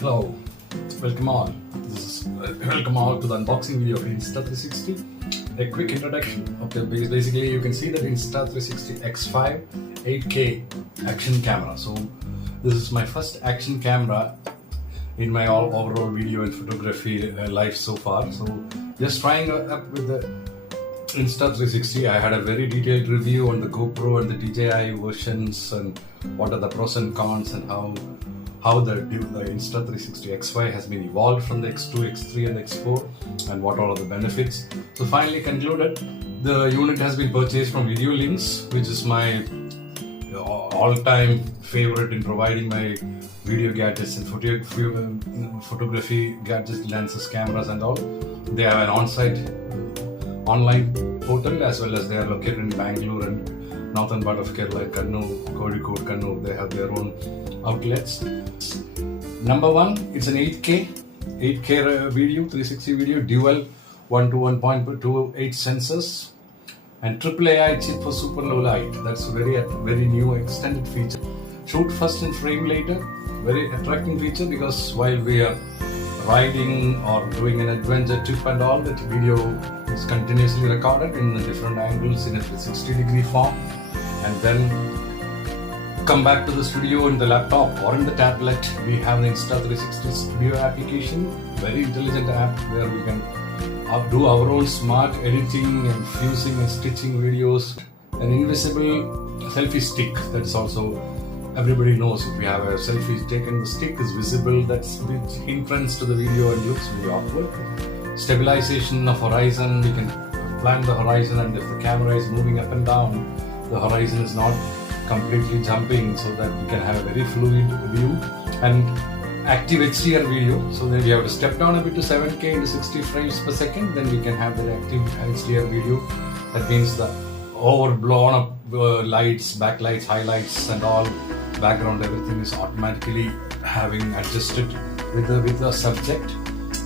Hello, welcome all to the unboxing video of Insta360. A quick introduction of the basically you can see that Insta360 X5 8K action camera. So this is my first action camera in my overall video and photography life so far. So just trying up with the Insta360. I had a very detailed review on the GoPro and the DJI versions and what are the pros and cons and how the Insta360 X5 has been evolved from the X2, X3 and X4 and what all are the benefits. So finally concluded, the unit has been purchased from Video Links, which is my all-time favorite in providing my video gadgets and photography gadgets, lenses, cameras and all. They have an on-site online portal as well as they are located in Bangalore and northern part of Kerala, Kannur, Kozhikode, Kannur. They have their own outlets. Number one, it's an 8K video, 360 video, dual 1 to 1.28 sensors and triple AI chip for super low light. That's a very new extended feature. Shoot first and frame later. Very attracting feature because while we are riding or doing an adventure trip and all, that video is continuously recorded in different angles in a 360-degree form, and then come back to the studio in the laptop or in the tablet. We have the Insta360 Studio application, very intelligent app where we can do our own smart editing and fusing and stitching videos. An invisible selfie stick, that's also everybody knows. If we have a selfie taken, the stick is visible, that's hindrance to the video and looks very awkward. Stabilization of horizon, we can plan the horizon, and if the camera is moving up and down, the horizon is not completely jumping, so that we can have a very fluid view. And active HDR video, so then we have to step down a bit to 7K into 60 frames per second, then we can have the active HDR video. That means the overblown up lights, backlights, highlights and all, background, everything is automatically having adjusted with the subject.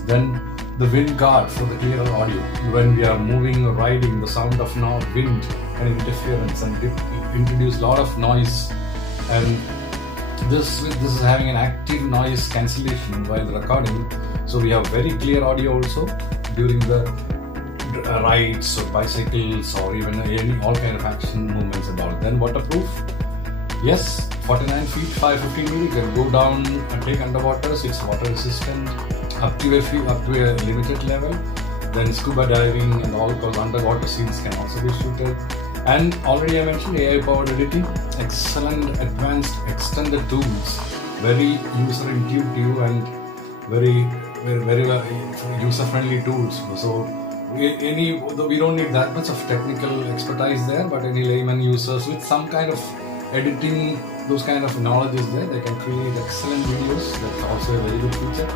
Then the wind guard for the clearer audio. When we are moving or riding, the sound of wind and interference and introduce a lot of noise, and this is having an active noise cancellation while recording, so we have very clear audio also during the rides or bicycles or even all kind of action movements and all. Then waterproof, yes, 49 feet 550 meters, you can go down and take underwaters. It's water resistant up to a limited level. Then scuba diving and all, because underwater scenes can also be shooted. And already I mentioned AI powered editing, excellent advanced extended tools, very user intuitive and very user friendly tools. So we don't need that much of technical expertise there, but any layman users with some kind of editing, those kind of knowledge is there, they can create excellent videos. That's also a very good feature.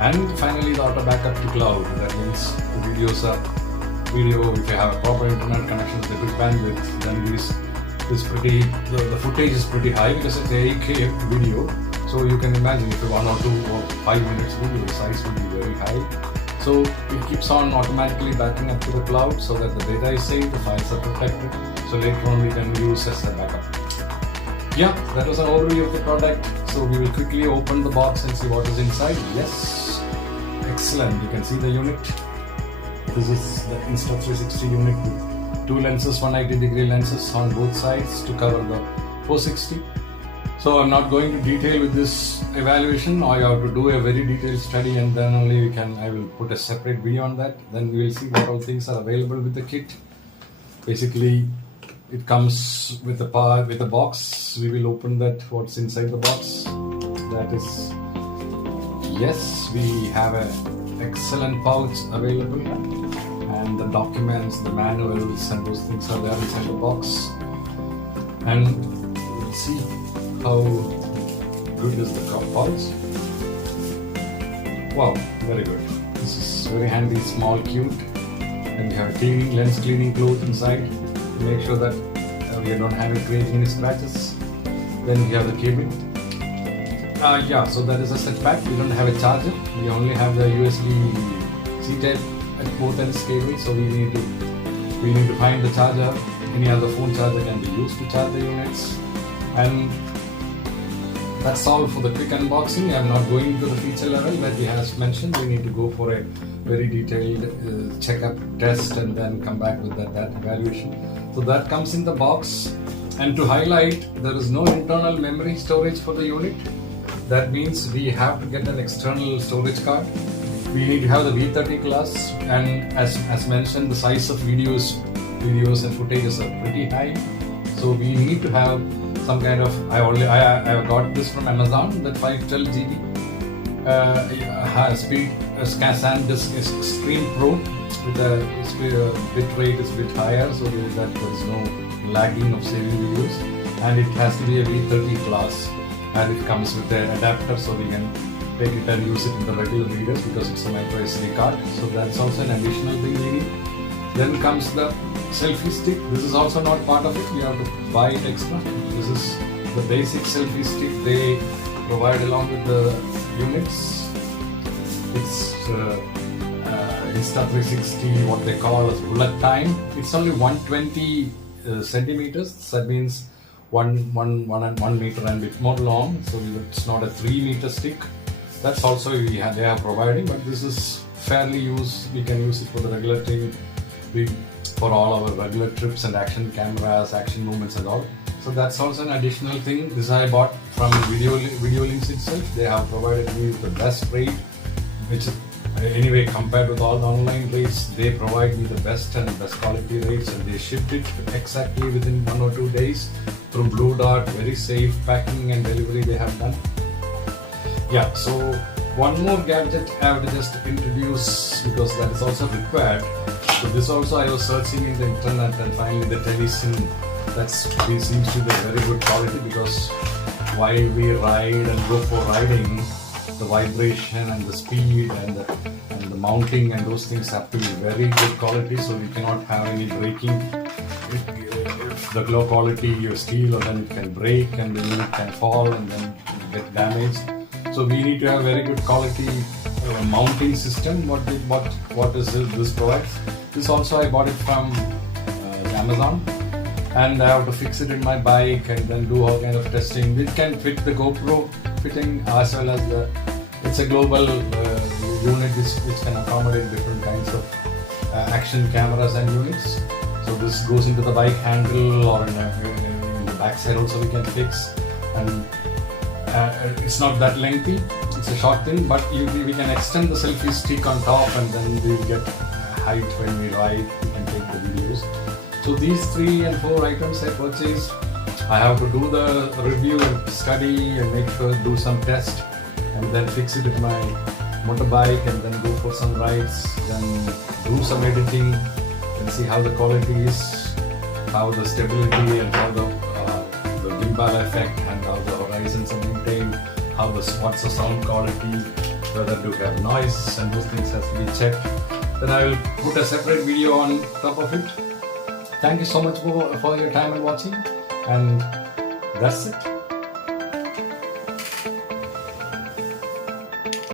And finally, the auto backup to cloud. That means the video, if you have a proper internet connection with a good bandwidth, then the footage is pretty high because it's a 8K video. So you can imagine if you 1 or 2 or 5 minutes video, the size will be very high. So it keeps on automatically backing up to the cloud so that the data is saved, the files are protected. So later on we can use as a backup. Yeah, that was an overview of the product. So we will quickly open the box and see what is inside. Yes, excellent. You can see the unit. This is the Insta360 unit with 2 lenses, 180-degree lenses on both sides to cover the 460. So I'm not going to detail with this evaluation. I have to do a very detailed study, and then only I will put a separate video on that. Then we will see what all things are available with the kit. Basically, it comes with the box. We will open that, what's inside the box. That is, yes, we have an excellent pouch available, and the documents, the manuals and those things are there inside the box. And we'll see how good is the pouch. Wow, very good. This is very handy, small, cute. And we have a lens cleaning cloth inside to make sure that we don't have it creating any scratches. Then we have the cable. Yeah, so that is a setback. We don't have a charger. We only have the USB-C type at both ends cable. So we need to find the charger. Any other phone charger can be used to charge the units. And that's all for the quick unboxing. I'm not going to the feature level, but we have mentioned we need to go for a very detailed checkup test and then come back with that evaluation. So that comes in the box. And to highlight, there is no internal memory storage for the unit. That means we have to get an external storage card. We need to have the V30 class, and as mentioned, the size of videos and footages are pretty high. So we need to have some kind of, I got this from Amazon, that 512 GB speed SanDisk is Extreme Pro with the bit rate is a bit higher, so that there is no lagging of saving videos, and it has to be a V30 class, and it comes with an adapter so we can take it and use it in the regular readers because it's a micro SD card. So that's also an additional thing we need. Then comes the selfie stick. This is also not part of it, we have to buy it extra. This is the basic selfie stick they provide along with the units. It's Insta360, what they call as bullet time. It's only 120 centimeters. That means 1 meter and a bit more long. So it's not a 3 meter stick. That's also they are providing, but this is fairly used. We can use it for the regular thing, for all our regular trips and action cameras, action movements and all. So that's also an additional thing. This I bought from Video Links itself. They have provided me with the best rate, which anyway compared with all the online rates, they provide me the best and best quality rates, and they shipped it exactly within 1 or 2 days through Blue Dart. Very safe packing and delivery they have done. Yeah, so one more gadget I have to just introduce because that is also required. So this also I was searching in the internet and finally the telesim, it seems to be very good quality, because while we ride and go for riding, the vibration and the speed and the mounting and those things have to be very good quality, so we cannot have any braking. If the low quality steel, then it can break and then it can fall and then get damaged. So we need to have very good quality mounting system. What is this provides? This also I bought it from Amazon, and I have to fix it in my bike and then do all kind of testing. It can fit the GoPro fitting as well as it's a global unit which can accommodate different kinds of action cameras and units. So this goes into the bike handle or in the back side also we can fix, and it's not that lengthy, it's a short thing, but we can extend the selfie stick on top and then we'll get height when we ride, we can take the videos. So these 3 and 4 items I purchased. I have to do the review and study and make sure, do some test and then fix it with my motorbike and then go for some rides, then do some editing and see how the quality is, how the stability and how the gimbal effect and how the horizons are maintained, what's the sound quality, whether to have noise, and those things have to be checked. Then I will put a separate video on top of it. Thank you so much for your time and watching, and that's it.